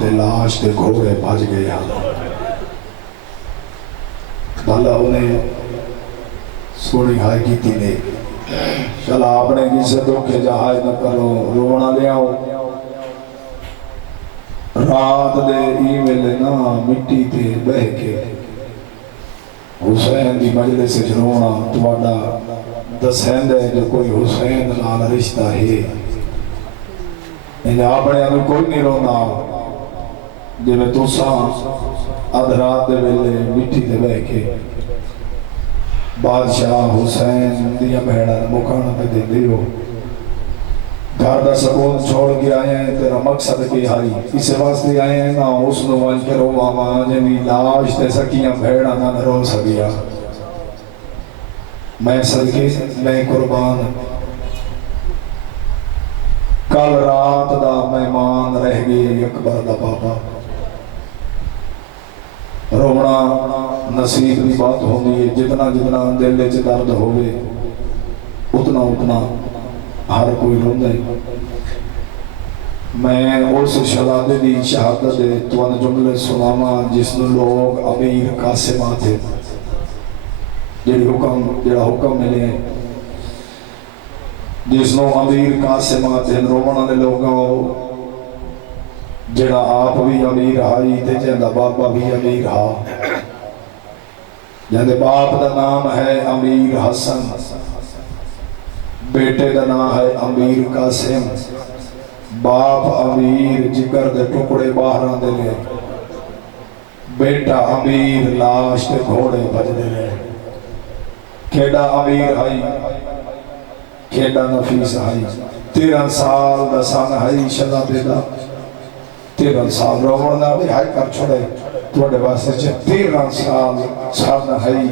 تے لاش تے گھوڑے بھج گیا بھلا انہیں سونی ہائی کی تھی نے چلا اپنے کسی دکھے جہاز نہ کرو رونا لے آؤ رات دے ای ویلے نا مٹی تے بہ کے حسین دی مجلس سے رونا تواڈا دسین دے جو کوئی حسین نال رشتہ ہے انہیں اپنے انو کوئی نہیں رونا جو میں تساں ادھرات دے ویلے مٹی تے بہ کے بادشاہ حسین دیا بہڑا مکان پہ دے دیو گھر دا سکون چھوڑ کے آئے ہیں تیرا مقصد کی ہائی اسے واسطے آئے ہیں نا اس نوان کے رو ماما جنی لاش تے سکیاں بھیڑا نہ رو سکیا میں صدقے میں قربان کل رات دا مہمان رہ گئے اکبر دا پاپا رونا نصیب کی بات ہوگی ہے جتنا جتنا دل چ درد ہوئے اتنا اتنا ہر کوئی روندے میں اس شہزادے دی شہادت دے توان جملے سناما جس نے لوگ امیر قاسم آتے جڑا حکم ملے جس نے امیر قاسم آتے رومنا نے لوگوں جڑا آپ بھی امیر آئی تے جہاں باپا بھی امیر ہا جہاں باپ دا نام ہے امیر حسن بیٹے دا نام ہے امیر قاسم باپ امیر جگر دے ٹکڑے باہران دے لے بیٹا امیر لاش تے گھوڑے بج دے لے کھیڑا امیر آئی کھیڑا نفیس آئی 13 سال دا سان آئی شہزادے دا 13 سال روڑنا بھی ہائی کر چھوڑے توڑے واسطے چھے 13 سال سان آئی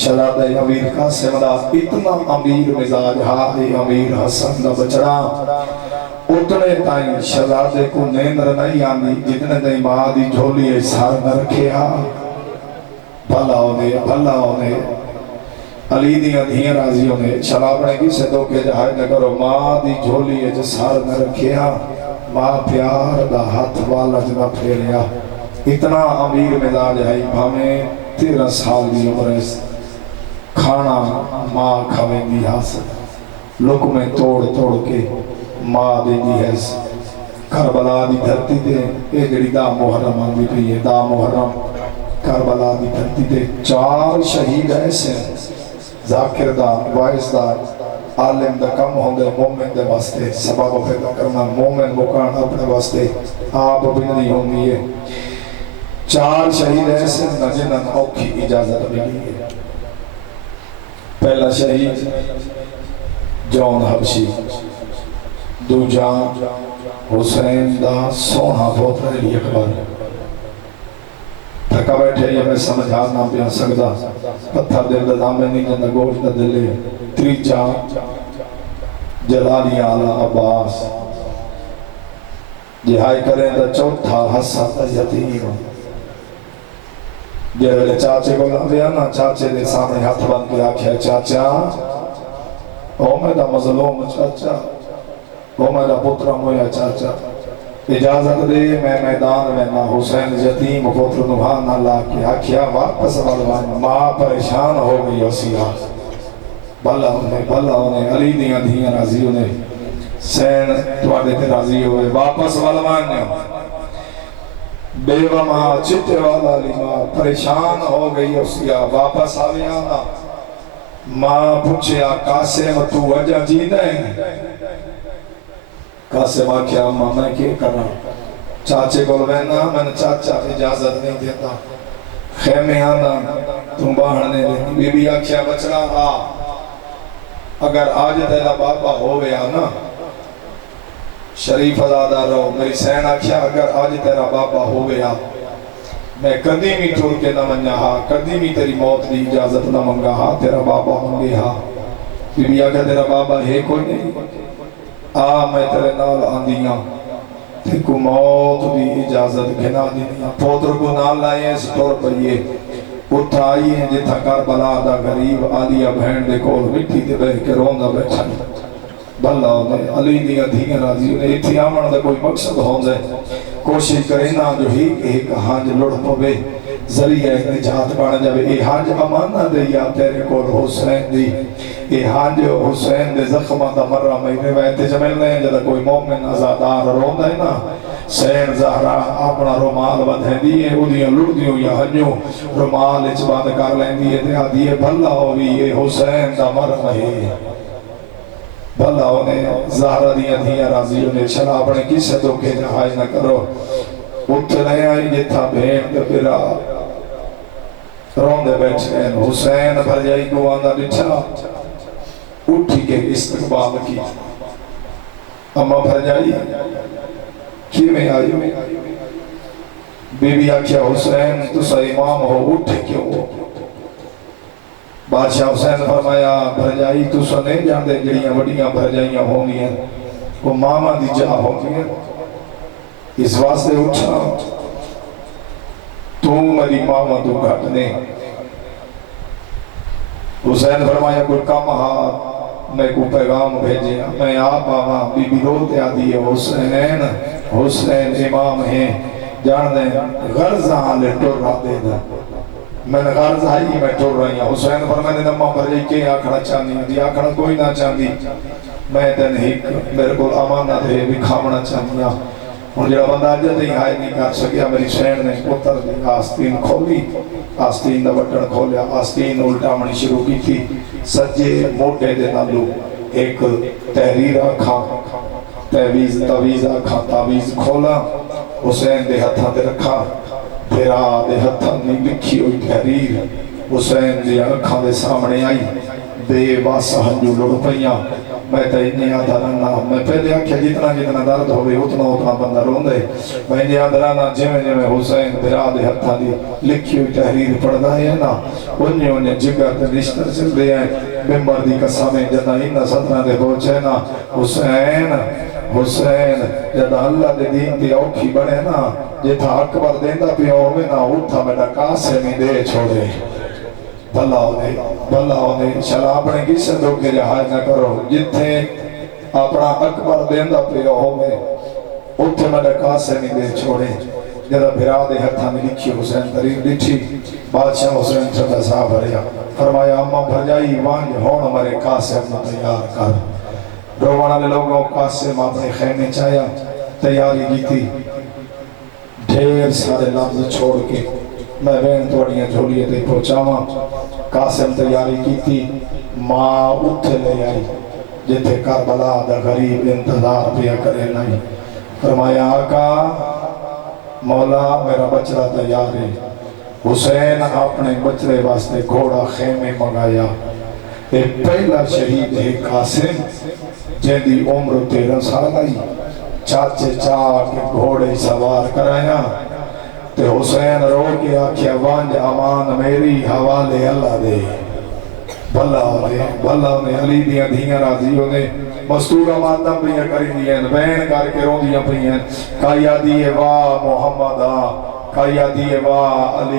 شہزادہ امیر قاسم دا اتنا امیر مزاج ہائی امیر حسن دا بچڑا اتنے تائیں شہزادے کو نیندر نہیں آنی جتنے تائیں ماں دی جھولی ہے سار نہ رکھے بھلا ہونے علی دیاں دھیاں راضی ہونے شلابنے کی سے دو کے جہاں نہ کرو ماں دی جھولی ہے جو سار نہ رکھے ماں پیار دا ہاتھ والا جنہ پھیریا اتنا امیر مزاج ہے ہمیں 13 سال دی عمر ہے کھانا ماں کھویں دی حاصل لقمے توڑ کے ماں دیں دی ہے کربلا دی دھرتی دے اے جڑی دا محرم آن دی پئی ہے دا محرم کربلا دی دھرتی دے 4 شہید ایسے ذاکر دا وائس دا عالم دا کم ہوندے مومن دے واسطے سبب پیدا کرنا مومن مکان اپنے واسطے آپ بھی نہیں ہوندی ہے 4 شہید ایسے نجنن اوکھی اجازت ملی ہے پہلا شہید جون حبشی دو جان حسین دا سونا پوتر علی اکبر تھکا بیٹھے یہ میں سمجھا نہ پیا سکتا پتھر دل دا دامے نہیں جندہ گوشت دا دلے تریجا جلالی آلہ عباس جہائی کریں دا چوتھا حسن دا یتیم جہاں چاچے کو لگیا نا چاچے دے سامنے ہاتھ بند کے آکھیا چاچا او میرا مظلوم چاچا او میرا پترہ مویا چاچا اجازت دے میں میدان میں نا حسین یتیم پتر نوحان نہ لا کے آکھیا واپس والوان ماں پریشان ہو گئی اسیہ بھلا انہیں علی دیاں دھیاں راضی انہیں سین توڑے تے راضی ہوئے واپس والوان بیوہ ماں چٹے والا علی ماں پریشان ہو گئی اسیہ واپس آوے آنا ماں پوچھیا قاسم تو وجہ جیدہ ہے قاسم آکھیا ماں میں کیا کرنا چاچے کو لبینا میں نے چاچا اجازت نہیں دیتا خیمے آنا تم باہرنے دیتی بی بی آکھیا بچڑا اگر آج تیرا بابا ہو گیا نا شریف ازادہ رہو میری سین آکھیا اگر آج تیرا بابا ہو گیا میں کدی بھی ٹور کے نہ منیا کدی بھی تیری موت دی اجازت نہ منگا تیرا بابا ہوں گے بی بی آکھیا تیرا بابا ہے کوئی نہیں میں تیرے نال آندیاں تے کو موت دی اجازت گھنا دینیاں پوتر کو نال لائے اس طور پر یہ اٹھائی ہیں جتھا کربلا دا غریب آلیہ بہن دے کول مٹی دے بہ کے روندہ بیٹھا بھلا ہونے علی دیاں دھیاں راضی انہیں اتھی آمن دا کوئی مقصد ہوندے کوشش کرے نا جو ہی ایک ہانج لڑ پوے ذریعہ نجات بن جاوے اے ہانج امانہ دے یا تیرے کول حسین دی اے ہانج حسین دے زخمہ دا مرہ میں روایت جمل نے جدا کوئی مومن ازادار روندا ہے نا سین زہرا اپنا رومال بدھے دیئے اودیاں لڑ دیوں یا ہنجوں رومال اچ بند کر لیں دیئے تے آدھیے بھلا ہوئی اے حسین دا مرہ ہے بھلا ہونے زہرہ دیاں دیاں راضیوں نے چلا اپنے کسے دھوکے جہائی نہ کرو اتھے نہیں آئی جتھا بھین دے پھرا روندے بیٹھے ہیں حسین بھر جائی کو آندہ بٹھا اٹھی کے استقبال کی اما بھر جائی کی میں آئی بی بی آکھیا حسین تو سا امام ہو اٹھے کیوں بادشاہ حسین فرمایا بھر جائی تو سا نہیں جان دے جڑیاں وڈیاں بھر جائیاں ہوں گی ہیں وہ ماما دی جا ہوں گی ہیں اس واسطے اٹھا تو میری ماما تو گھٹنے حسین فرمایا کوئی کم ہاتھ میں کو پیغام بھیجے میں آپ آما بی بی روتے آدھی ہے حسین حسین امام ہیں جان دیں غرض آلے ٹور را دے دا میں نے غرض آئی میں ٹور رہی ہوں حسین فرمایا نے نمہ پر جائی کہ آکھنا چاندی دی آکھنا کوئی نہ چاندی میں دن ہی میرے کو امانت ہے بھی کھامنا چاندی اور جب بندہ جد ہی آئے نہیں کر سکیا میری شہن نے پتر دی آستین کھولی آستین دا بٹن کھولیا آستین الٹا منی شروع کی تھی سجے موٹے دے نالو ایک تحریر آکھا تویز آکھا تویز کھولا حسین دے ہتھاں دے رکھا پھرا دے ہتھاں نے لکھی ہوئی تحریر حسین دے آنکھاں دے سامنے آئی بے واسہ ہنجو لڑ پئیاں میں تے اتنی آدھرانا میں پہلے آکھیا جتنا درد ہوئے اتنا بندہ رون دے میں اتنی آدھرانا جمیں حسین بھرا دے ہتھا دی لکھی ہوئی تحریر پڑھدا ہے نا انہیں جگر تے رشتہ چل دے ہیں ممبر دی قسمیں جدا انہ صدرہ دے پہنچے نا حسین جدا اللہ دے دین دی اوکھی بڑھے نا جتھا اکبر دیندہ پہ ہوئے نا اٹھا میڈا کاسے میں دے چھوڑے بھلا ہونے چلا اپنے کسے دھوکے جہاز نہ کرو جتھے اپنا اکبر دیندہ پہ ہوئے اتھے میں کاسے میں دے چھوڑے جدہ بھرا دے ہتھا میں لکھی حسین ترین لکھی بادشاہ حسین چھتا صاحب بھریا فرمایا اممہ بھر جائی وانج ہون مرے کاسے میں تیار کر روانہ لے لوگوں کاسے میں اپنے خیمے چایا تیاری کی تھی ڈھیر سارے لفظ چھوڑ کے میں بین توڑیاں جھولیے تے پہنچاواں قاسم تیاری کی تھی ماں اٹھے لے آئی جتے کربلا دا غریب انتظار پیا کرے نہیں فرمایا آقا مولا میرا بچڑا تیار ہے حسین اپنے بچڑے واسطے گھوڑا خیمے منگایا ایک پہلا شہید ہے قاسم جن دی عمر 13 سال آئی چاچے چاہ کے گھوڑے سوار کرایا تے حسین رو کے آکھیا وانج امان میری حوالے اللہ دے بھلا ہونے علی دیاں دھیاں راضی ہونے مستورہ ماتم بھی کری دیاں بین کر کے رو دیاں پہیاں کایا دیئے واہ محمدہ کایا دیئے واہ علی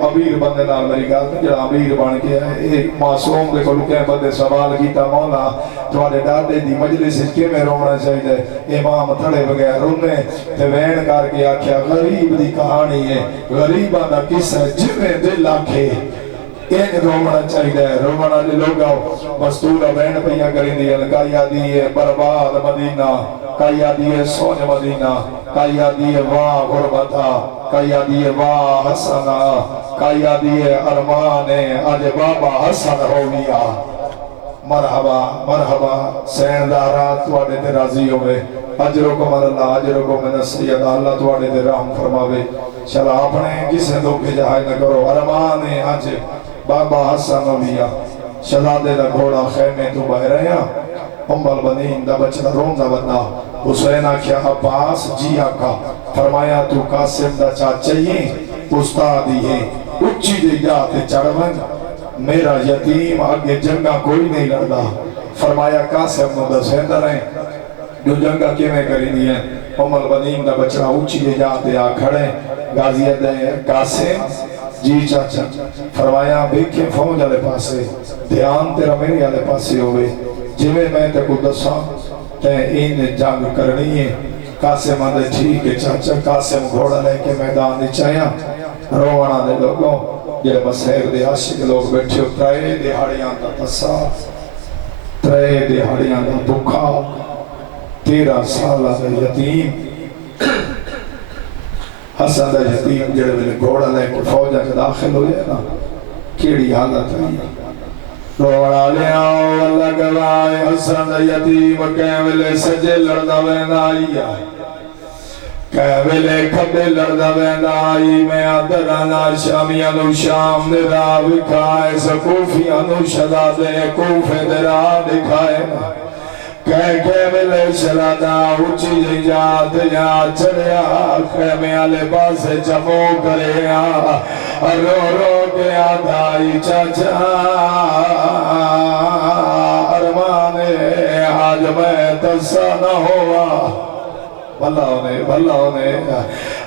امیر بندے نال میری گال نہیں جڑا امیر بن کے ایک معصوم دے کو لکھیں بندے سوال کیتا مولا تھوڑے ڈاڈے دی مجلس کے میں رونا چاہیے امام تھڑے بغیر رونے تے وین کر کے آکھیا غریب دی کہانی ہے غریبہ دا قصہ جمیں دل آکھے این رومنا چاہیے رومنا دے لوگاں مستورہ بین پہیاں کریں دیا کایا دیئے برباد مدینہ کایا دیئے سون مدینہ کایا دیئے واہ غربتہ کایا دیئے واہ حسنہ کایا دیئے ارمان آج بابا حسن ہو گیا مرحبا سین دارات توڑے دے راضی ہوئے اجرکم اللہ اجرکم من السید اللہ توڑے دے رحم فرماوے چلا اپنے کسے دھوکے جہائی نہ کرو ارمان آج بابا حسن ہو گیا شہزادے دا گھوڑا خیمے تو بہ رہے امبل بنین دا بچہ روم دا بنا حسین آکھیا عباس جی آقا فرمایا تو قاسم دا چاچئیے استادی ہے اچھی دے جاتے چڑھون میرا یتیم آگے جنگا کوئی نہیں لڑدا فرمایا قاسم نو دا سیندر ہیں جو جنگا کے میں کری دی ہیں امبل بنین دا بچہ اچھی دے جاتے آ کھڑے غازیت دے قاسم جی چاچا فرمایا بیکھیں فوج آلے پاسے دھیان تیرا میرے آلے پاسے ہوئے جویں میں تے کو دساں تے ان جنگ کرنی ہے قاسم آدھے ٹھیک ہے چاچا قاسم گھوڑا لے کے میدان دی چاہیاں روانہ دے لوگوں جڑے مسیح دے عاشق لوگ بیٹھے ہو ترے دہاڑیاں دا تسا ترے دہاڑیاں دا بکھا 13 سالہ دا یتیم حسن دا یتیم جڑے میں گھوڑا لے کے فوجہ کے داخل ہوئے نا کیڑی حالت ہے روڑا لے آؤ اللہ گوائے حسن دا یتیم کیملے سجے لڑنا وینا آئیا کیملے کھبے لڑنا وینا آئی میں آدرانا شامیانو شام نرا بکھائے سکوفیانو شدا دے کوفے درا دکھائے کیملے شلانا اچھی جات یا چڑیا خیمے آلے پاسے چمو کرے رو رو کے آدھائی چاچا ارمانے آج میں تسا نہ ہوا بھلا ہونے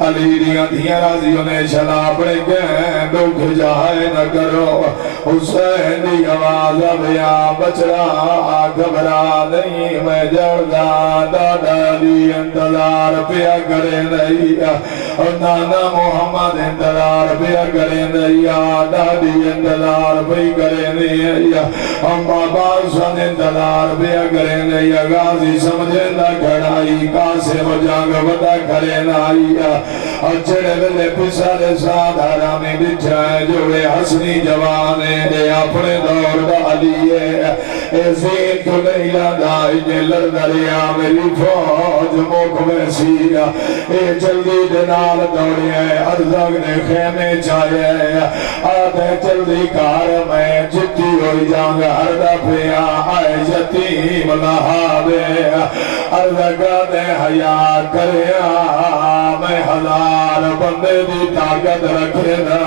علی دیاں دھیاں راضیوں نے شلا اپنے گئیں دکھ جائے نہ کرو حسین دی آواز ابیا بچڑا گھبرا نہیں میں جڑدا دادا دی انتظار پیا کرے نہیں اور نانا محمد انتظار پیا کرے نہیں دادی انتظار پیا کرے نہیں ہم بابا سن انتظار پیا کرے نہیں غازی سمجھے نہ کھڑائی قاسم جانگ ودا کرے نہیں اور چڑے ویلے پسالے ساتھ حرامی بچھائے جوڑے حسنی جوانے دے اپنے دور ڈالیے اے زین تو نہیں لادائی جے لردریا میری فوج موک میں سیا اے جلدی دنال دوڑیے ارزاق نے خیمے چاہیے آدھے جلدی کار میں جتی ہوئی جانگ ہردہ پیا آئے یتیم لہابے ارزاقہ دے حیاء کریا میں ہزار بندے دی طاقت رکھنا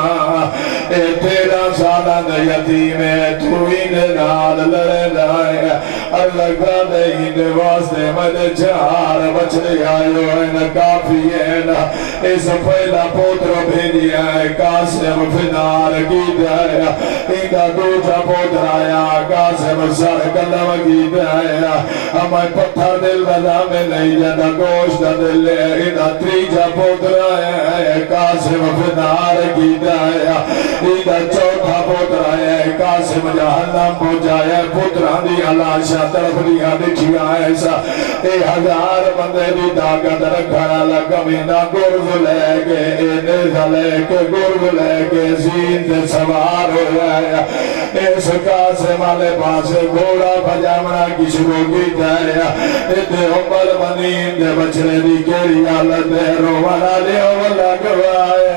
اے 13 سالہ دے یتیم تو ہی نال لڑنا ہے اللہ کا دے ہی دے واسطے میں 4 بچڑے آئے ہیں کافی ہے نا اس پہلا پوتر بھیجیا ہے قاسم فنار کی دائے ایدہ دوٹا پوتر آیا قاسم سر کلم کی دائے ہمیں پتھر دل رضا میں نہیں جانا گوشت دل ایدہ تریجا پوتر آیا ہے قاسم فنار کی دائے ایدہ چوتھا پوتر آیا ہے قاسم جہنم پہنچایا پوتران دی علاشہ طرف دیا دکھیا ایسا 1000 بندے دی طاقت رکھنا لگا مینا گرز لے کے نیزہ لے کے گرز لے کے زین تے سوار ہو جائے اس قاسم والے پاسے گھوڑا پجامنا کی شروع کی جائے تے عمر منین دے بچڑے دی کیری حالت دے رووانا لیا والا گوائے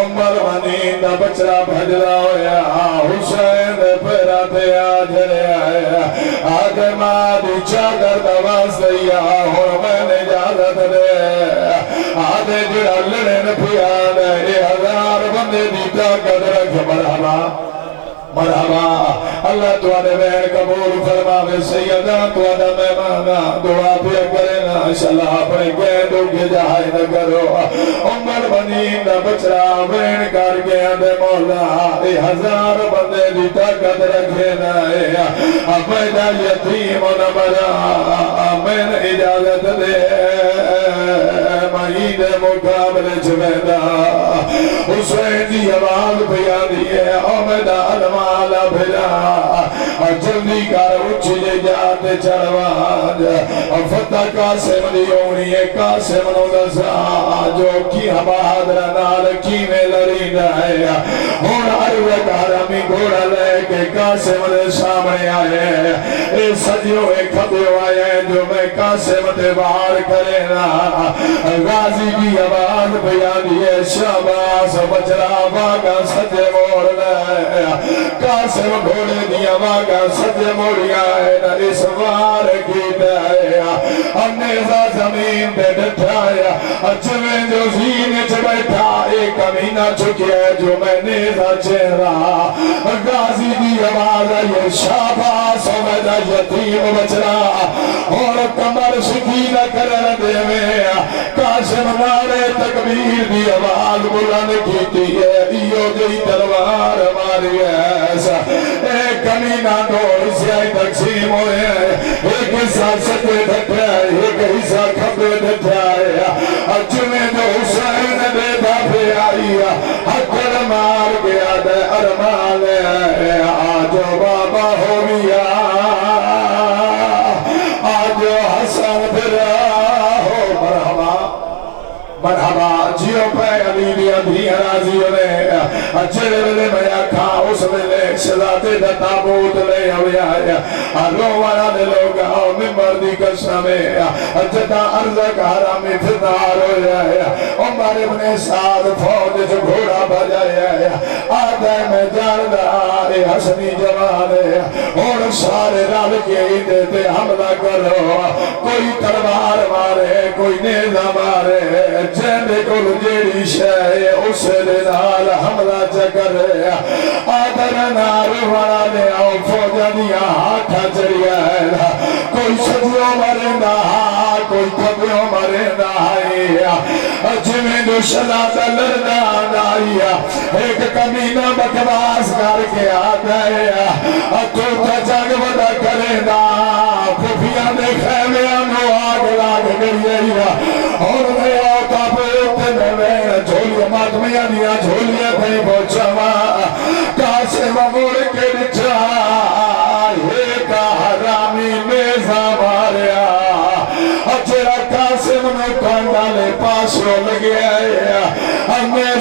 عمر منین دا بچڑا بھجلا ہویا حسین دے پیرا تے آج رہے آگے ماں دی چادر دواز دیا اور میں نے اجازت دے آدھے جڑا لڑن پیانے 1000 بندے دی طاقت رکھ مرحبا مرحبا اللہ توانے بین قبول فرماوے سیدہ توانا مہمانا دعا پیا کرنا شلا اپنے گیندوں کے جہائی نہ کرو عمر بنین دا بچرا بین کر گیا دے مولا 1000 بندے دی طاقت رکھنا ہے اپنا یتیم نمرا میں اجازت دے مہید مقابلے چویدہ حسین دی آواز بیانی ہے اومدہ علمالا بھلا جلدی کار اچھلے جاتے چڑوان فتح قاسم دی اونی ہے قاسم نو دسا جو کی حبادر نال کی میں لڑی نائے ہون عروہ کارمی گھوڑا لے کے قاسم دے سامنے آئے اے سجیوں ایک خبیو آئے جو میں قاسم دے باہر کرے نا غازی کی آواز بیانی ہے شاباس بچرا واگا سجے موڑ لے قاسم گھوڑے دیا واگا سجے موڑیا ہے نا اس وار کی دیا نیزہ زمین پہ ڈٹھایا اچھویں جو زینے چھ بیٹھا ایک امینہ چکیا ہے جو میں نیزہ چہرا غازی دی آواز یہ شاباس ویدہ یتیم بچرا اور کمر شکینہ کرن دے میں قاسم نارے تکبیر دی آواز بلند کیتی ہے ایو جی تلوار ماری ایسا ایک کمینہ دور سے آئی تقسیم ہوئے ایک ایک حصہ سجے ڈٹھا ہے ایک حصہ کھبے ڈٹھا ہے اجمے جو حسین دے دھابے آئی حکر مار گیا دے ارمان آجو بابا ہو گیا آجو حسن پھر ہو مرحبا مرحبا جیو پہ علی دیا دھیا راضی ہونے اچھلے ویلے میں آکھا اس ویلے شہزادے دا تابوت لے ہوئے آیا رووانا دے لوگا ممبر دی قسمے جتا ارزق حرامی فدار ہو جائے عمر ابن سعد فوج جو گھوڑا بجائے آدھے میں جاندہ آئے حسنی جوانے اور سارے رال کے ہی دیتے حملہ کرو کوئی تلوار مارے کوئی نیزہ مارے جیندے کو جیڑی شے اس نال حملہ چکر آدھر نارو والا نے آؤ فوجہ دیا ہاتھا چڑیا ہے کوئی سجیوں مرندہ کوئی کبیوں مرندہ جمیں جو شہزادہ لردان آئی ایک کمینہ بکواس کر کے آتا ہے تو تا جگ ودا کرے نا پھوپیاں دے خیمیاں نو آگ لاگ گئی اور میں آتا پوتے میں جھولیاں ماتمیاں دیا جھولیاں تھیں پہنچا کاسے مغور کے نچا ایک حرامی نیزہ ماریا اچھا قاسم نے کانڈا لے پاسوں لگیا ہے ہمیں